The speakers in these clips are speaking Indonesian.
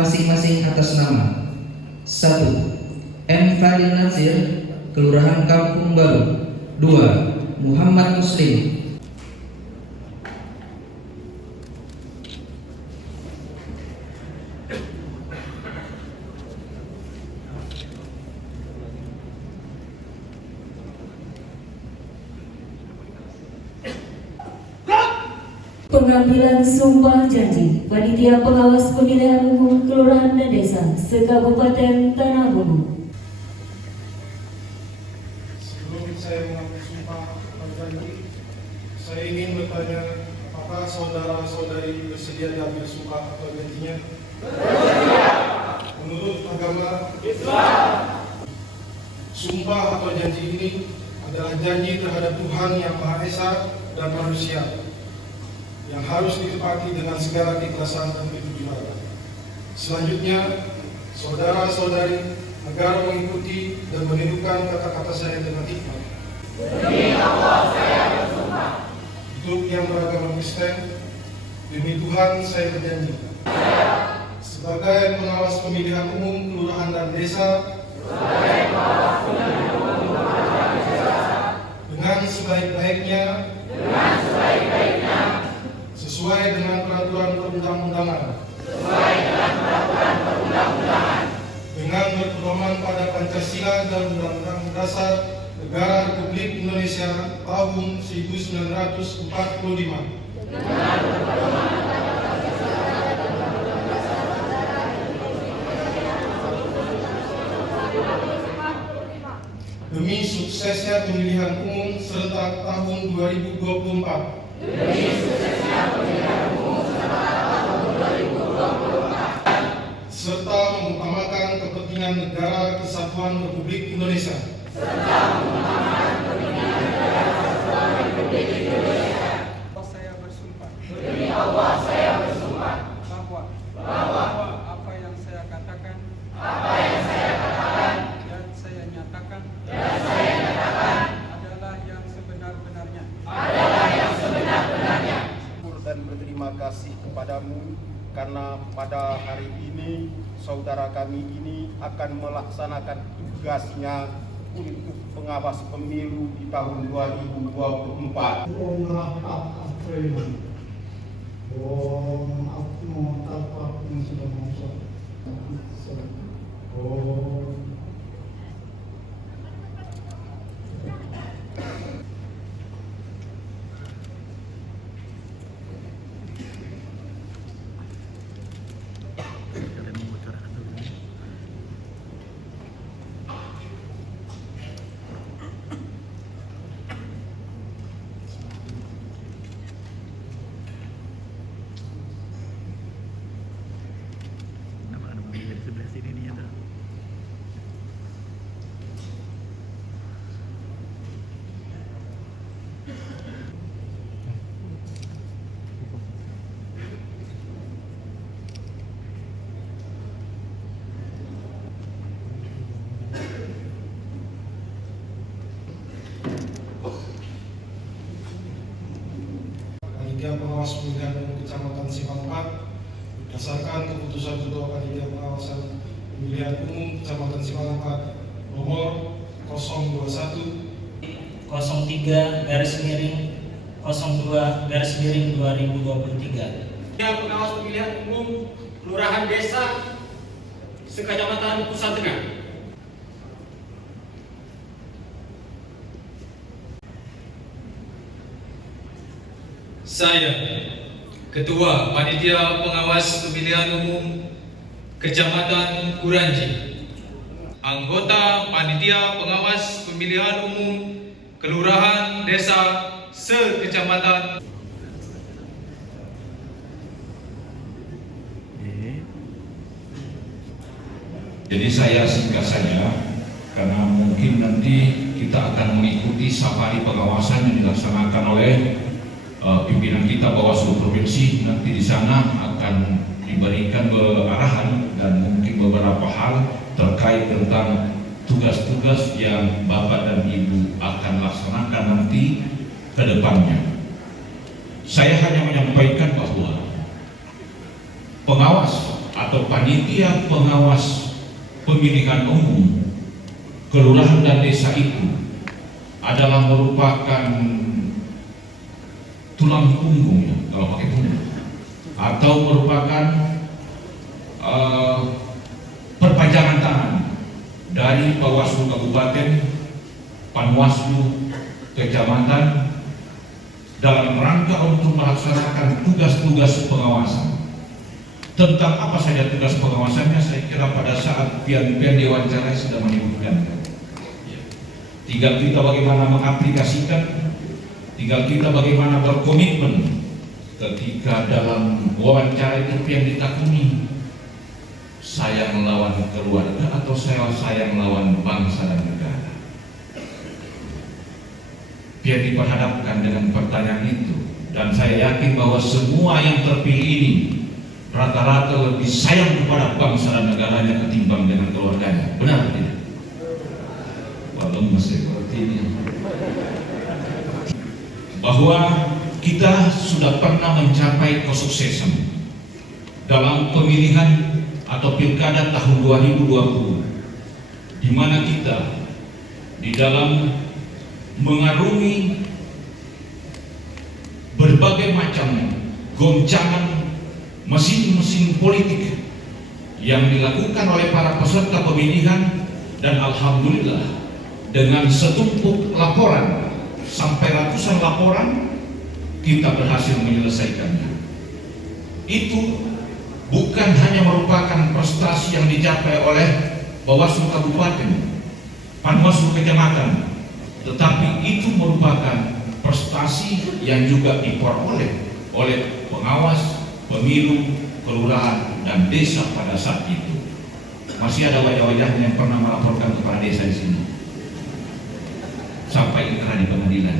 masing-masing atas nama: 1. M. Fadil Nasir, Kelurahan Kampung Baru. 2. Muhammad Muslim. Pengambilan sumpah janji Panitia Pengawas Pemilihan Umum Kelurahan dan Desa se-Kabupaten Tanah Bumbu. Sebelum saya mengambil sumpah atau janji, saya ingin bertanya, apakah saudara-saudari bersedia diambil sumpah atau janjinya? Menurut agama Islam, sumpah atau janji ini adalah janji terhadap Tuhan Yang Maha Esa dan manusia, yang harus ditepati dengan segala keikhlasan dan kejujuran. Selanjutnya, saudara-saudari agar mengikuti dan menirukan kata-kata saya dengan hikmat. Demi Allah saya bersumpah. Untuk yang beragama Kristen, demi Tuhan saya berjanji. Sebagai pengawas pemilihan umum kelurahan dan desa, dengan sebaik-baiknya, sesuai dengan peraturan perundang-undangan, dengan berpedoman pada Pancasila dan Undang-Undang Dasar Negara Republik Indonesia tahun 1945. Demi suksesnya pemilihan umum serentak tahun 2024. Serta mengutamakan kepentingan negara kesatuan Republik Indonesia. Saya bersumpah. Demi Allah saya bersumpah. Bahwa apa yang saya katakan. Dan saya nyatakan. Adalah yang sebenar-benarnya. Dan berterima kasih kepadamu karena pada hari ini saudara kami ini akan melaksanakan tugasnya untuk pengawas pemilu di tahun 2024. Panitia Pengawas Pemilihan Umum Kecamatan Simpang 4 berdasarkan keputusan Ketua Panitia Pengawasan Pemilihan Umum Kecamatan Simpang 4 nomor 021 03/02/2023. Pengawas Pemilihan Umum Kelurahan Desa se-Kecamatan Pusat Tengah. Saya, Ketua Panitia Pengawas Pemilihan Umum Kecamatan Kuranji, anggota Panitia Pengawas Pemilihan Umum Kelurahan Desa se-Kecamatan. Jadi saya singkat saja, karena mungkin nanti kita akan mengikuti safari pengawasan yang dilaksanakan oleh pimpinan kita Bawaslu Provinsi. Nanti di sana akan diberikan arahan dan mungkin beberapa hal terkait tentang tugas-tugas yang Bapak dan Ibu akan laksanakan nanti ke depannya. Saya hanya menyampaikan bahwa pengawas atau panitia pengawas pemilihan umum kelurahan dan desa itu adalah merupakan tulang punggung, ya, kalau pakai punggung, atau merupakan perpanjangan tangan dari Bawaslu Kabupaten, Panwaslu Kecamatan dalam rangka untuk melaksanakan tugas-tugas pengawasan. Tentang apa saja tugas pengawasannya, saya kira pada saat pian-pian diwawancara sudah menyebutkan. Tinggal kita bagaimana mengaplikasikan, tinggal kita bagaimana berkomitmen ketika dalam wawancara itu yang ditakuni, saya melawan keluarga atau saya melawan bangsa dan negara. Dia diperhadapkan dengan pertanyaan itu, dan saya yakin bahwa semua yang terpilih ini rata-rata lebih sayang kepada bangsa dan negaranya ketimbang dengan keluarganya. Benar tidak? Walau masih seperti ini. Bahwa kita sudah pernah mencapai kesuksesan dalam pemilihan atau pilkada tahun 2020, di mana kita di dalam mengarungi berbagai macam goncangan mesin-mesin politik yang dilakukan oleh para peserta pemilihan, dan alhamdulillah dengan setumpuk laporan sampai ratusan laporan kita berhasil menyelesaikannya. Itu bukan hanya merupakan prestasi yang dicapai oleh Bawaslu Kabupaten, Panwaslu Kecamatan, tetapi itu merupakan prestasi yang juga diperoleh oleh pengawas pemilu kelurahan dan desa pada saat itu. Masih ada wajah-wajahnya yang pernah melaporkan kepala desa di sini sampai ikrar di pengadilan.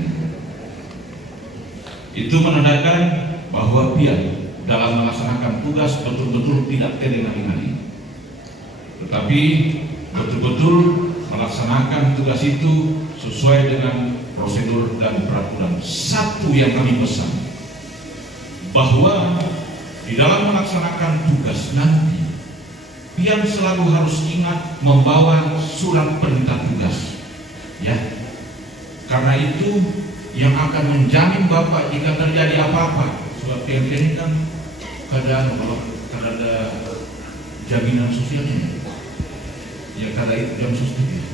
Itu menandakan bahwa pian dalam melaksanakan tugas betul-betul tidak terdengari, tetapi betul-betul melaksanakan tugas itu sesuai dengan prosedur dan peraturan. Satu yang kami pesan, bahwa di dalam melaksanakan tugas nanti, pian selalu harus ingat membawa surat perintah tugas, ya. Karena itu yang akan menjamin Bapak jika terjadi apa-apa. Surat pian ini kan kadang ada jaminan sosialnya, ya kada itu jam sosial.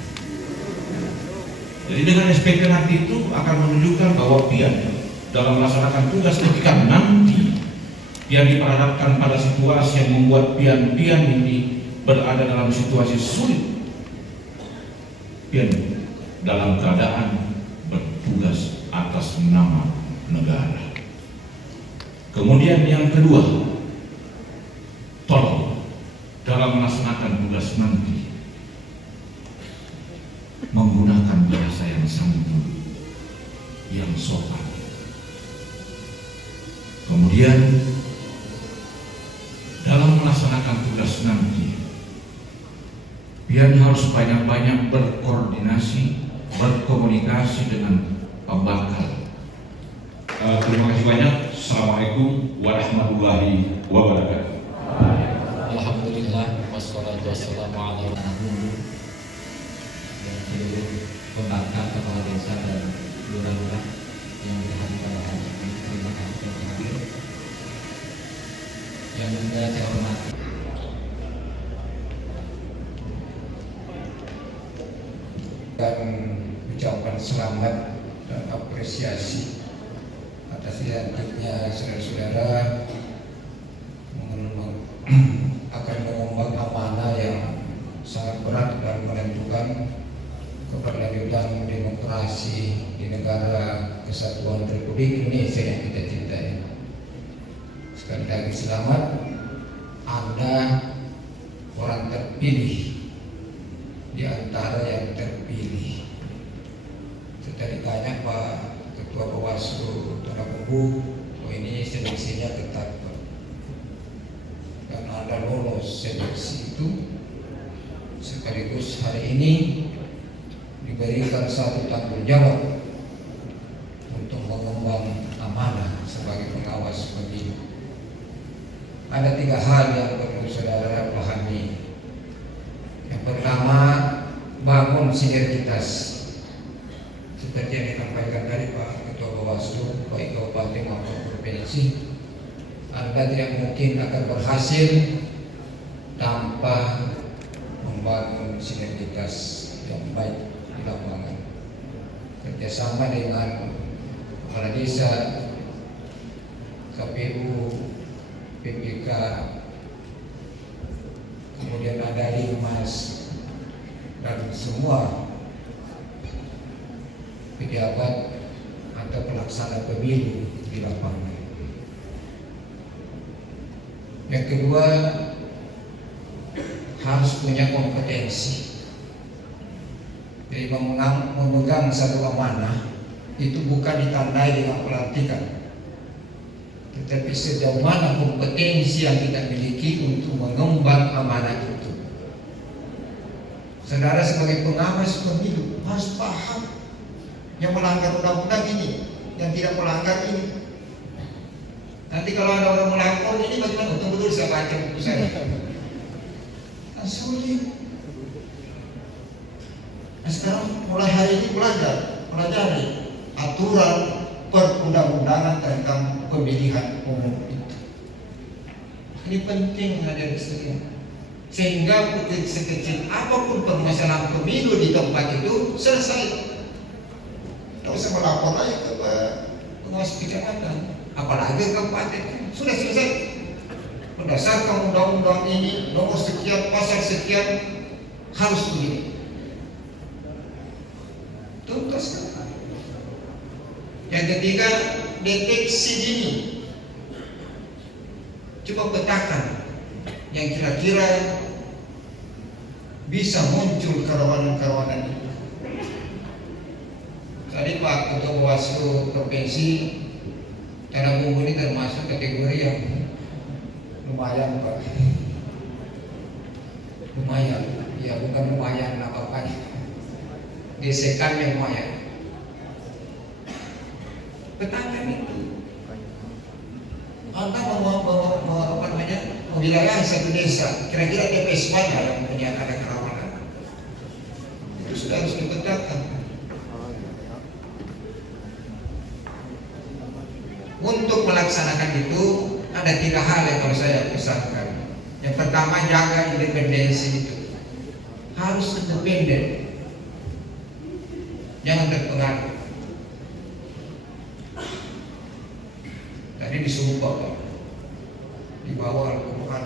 Jadi dengan SPP nanti itu akan menunjukkan bahwa pian dalam melaksanakan tugas ketika nanti pian diperhadapkan pada situasi yang membuat pian ini berada dalam situasi sulit, pian dalam keadaan bertugas atas nama negara. Kemudian yang kedua, tolong dalam melaksanakan tugas nanti menggunakan bahasa yang santun, yang sopan. Kemudian dalam melaksanakan tugas nanti, pian harus banyak-banyak berkoordinasi, berkomunikasi dengan pembakar. Terima kasih banyak. Assalamualaikum warahmatullahi wabarakatuh. Alhamdulillah, wassalatu wassalamu ala rasulillah. Dan seluruh pembakar, kepala desa dan lurah-lurah yang berhadir pada hari ini, terima kasih yang hadir. Yang juga saya hormati dan ucapan selamat dan apresiasi atas dilantiknya saudara-saudara akan mengemban amanah yang sangat berat dan menentukan keberlanjutan demokrasi di negara kesatuan Republik Indonesia yang kita cintai. Sekali lagi selamat, Anda orang terpilih di antara yang terpilih. Tadi tanya Pak Ketua Bawaslu Tanah Bumbu, ini seleksinya ketat, dan Anda lolos seleksi itu, sekaligus hari ini diberikan satu tanggung jawab untuk mengemban amanah sebagai pengawas pemilu. Ada 3 hal yang perlu saudara membangun sinergitas seperti yang disampaikan tadi Pak Ketua Bawaslu, baik kabupaten maupun provinsi. Anda tidak mungkin akan berhasil tanpa membangun sinergitas yang baik di lapangan. Kerjasama dengan kepala desa, KPU, PPK, kemudian ada Limas dan semua pejabat atau pelaksana pemilu di lapangan. Yang kedua, harus punya kompetensi. Jadi memegang satu amanah itu bukan ditandai dengan pelantikan, tetapi sejauh mana kompetensi yang kita miliki untuk mengemban amanah itu. Saudara sebagai pengawas pemilu harus paham yang melanggar undang-undang ini, yang tidak melanggar ini. Nanti kalau ada orang melapor ini bagaimana? Betul-betul saya baca buku saya. Sulit. Nah, sekarang mulai hari ini pelajari aturan perundang-undangan tentang pemilihan umum itu. Ini penting ada di sini. Sehingga sekecil apapun permasalahan pemilu di tempat itu selesai. Tidak usah melapor lagi ke pengawas kecamatan, apalagi kabupaten. Sudah selesai. Berdasarkan undang-undang ini nomor sekian pasal sekian harus begini. Tuntas. Yang ketiga, deteksi dini. Coba petakan yang kira-kira bisa muncul kerawanan-kerawanan itu. Tadi Pak Ketua Bawaslu Provinsi Tanah Bumbu ini termasuk kategori yang lumayan Pak. Lumayan, ya bukan lumayan apa-apa. Gesekannya lumayan. Petakan itu. Anda wilayah satu desa, kira-kira TPS mana yang punya ada kerawanan? Itu sudah harus dipetakan. Untuk melaksanakan itu ada 3 hal yang harus saya pesankan. Yang pertama, jaga independensi itu. Harus independen, jangan terpengaruh. Tadi disumpah di bawah Al-Quran,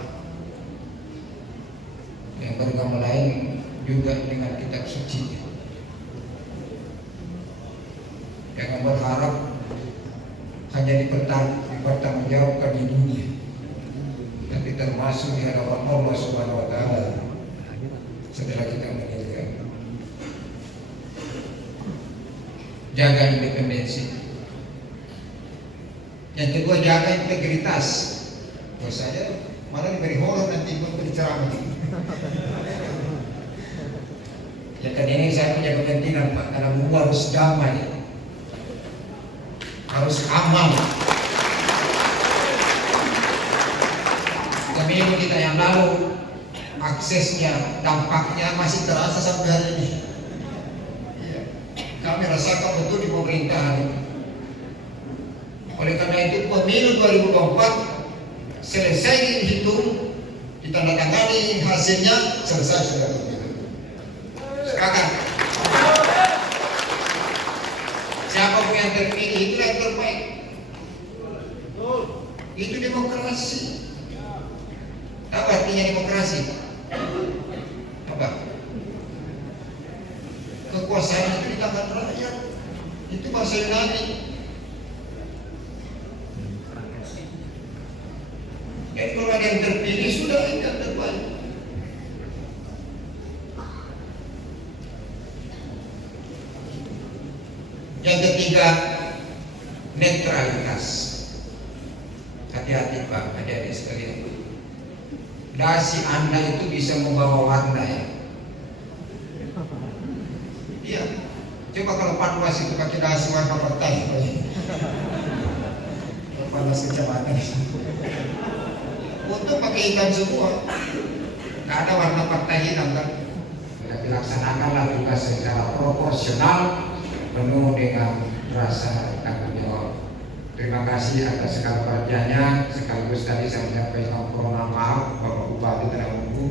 yang beragama lain juga dengan kitab suci. Jangan berharap hanya dipertanggungjawabkan di dunia, tapi termasuk di hadapan Allah Subhanahu wa Ta'ala setelah kita meninggal. Jaga independensi. Yang kedua, jaga integritas. Buat saya malah diberi horor nanti buat berceramah. Ya kan ini saya punya kepentingan Pak, karena harus damai, harus aman. Pemilu kita yang lalu, aksesnya, dampaknya masih terasa sampai hari ini. Ya, kami rasakan betul di pemerintahan ini. Oleh karena itu pemilu 2024 selesai dihitung, ditandatangani hasilnya, selesai sudah pemilu. Sekarang siapapun yang terpilih itu yang terbaik. Itu demokrasi. Apa artinya demokrasi? Apa? Kekuasaan itu di tangan rakyat. Itu bahasa Yunani. Jadi kalau ada yang terpilih sudah ini yang terbaik. Yang ketiga, netralitas. Hati-hati Pak, adik-adik sekalian. Dasi Anda itu bisa membawa warna ya. Iya. Coba kalau Panwas itu pakai dasi warna partai, Panwas kecamatan. Untuk pakai ikan semua, nggak ada warna partai hitam kan? Sudah melaksanakanlah tugas secara proporsional penuh dengan rasa tanggung jawab. Terima kasih atas segala perhatiannya. Sekaligus tadi saya menyampaikan permohonan maaf Bapak Bupati Tanahumbu.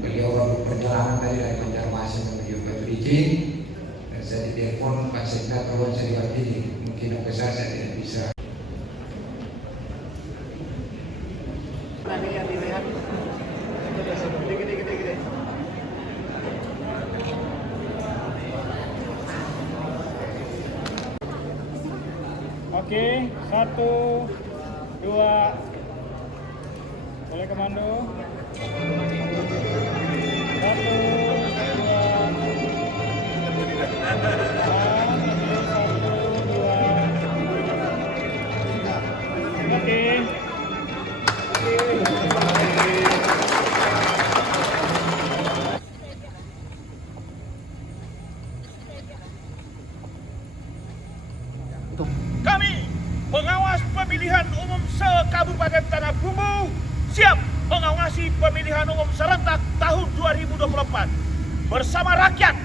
Beliau baru perjalanan tadi dari Banjarmasin menuju Batu Licin dan saya ditelepon Pak Sekda tolong saya diwakili. Mungkin besar saya tidak bisa. Oke, 1, 2, boleh komando. 1, 2, oke. Kami, pengawas pemilihan umum se-Kabupaten Tanahumbu, siap mengawasi pemilihan umum serentak tahun 2024 bersama rakyat.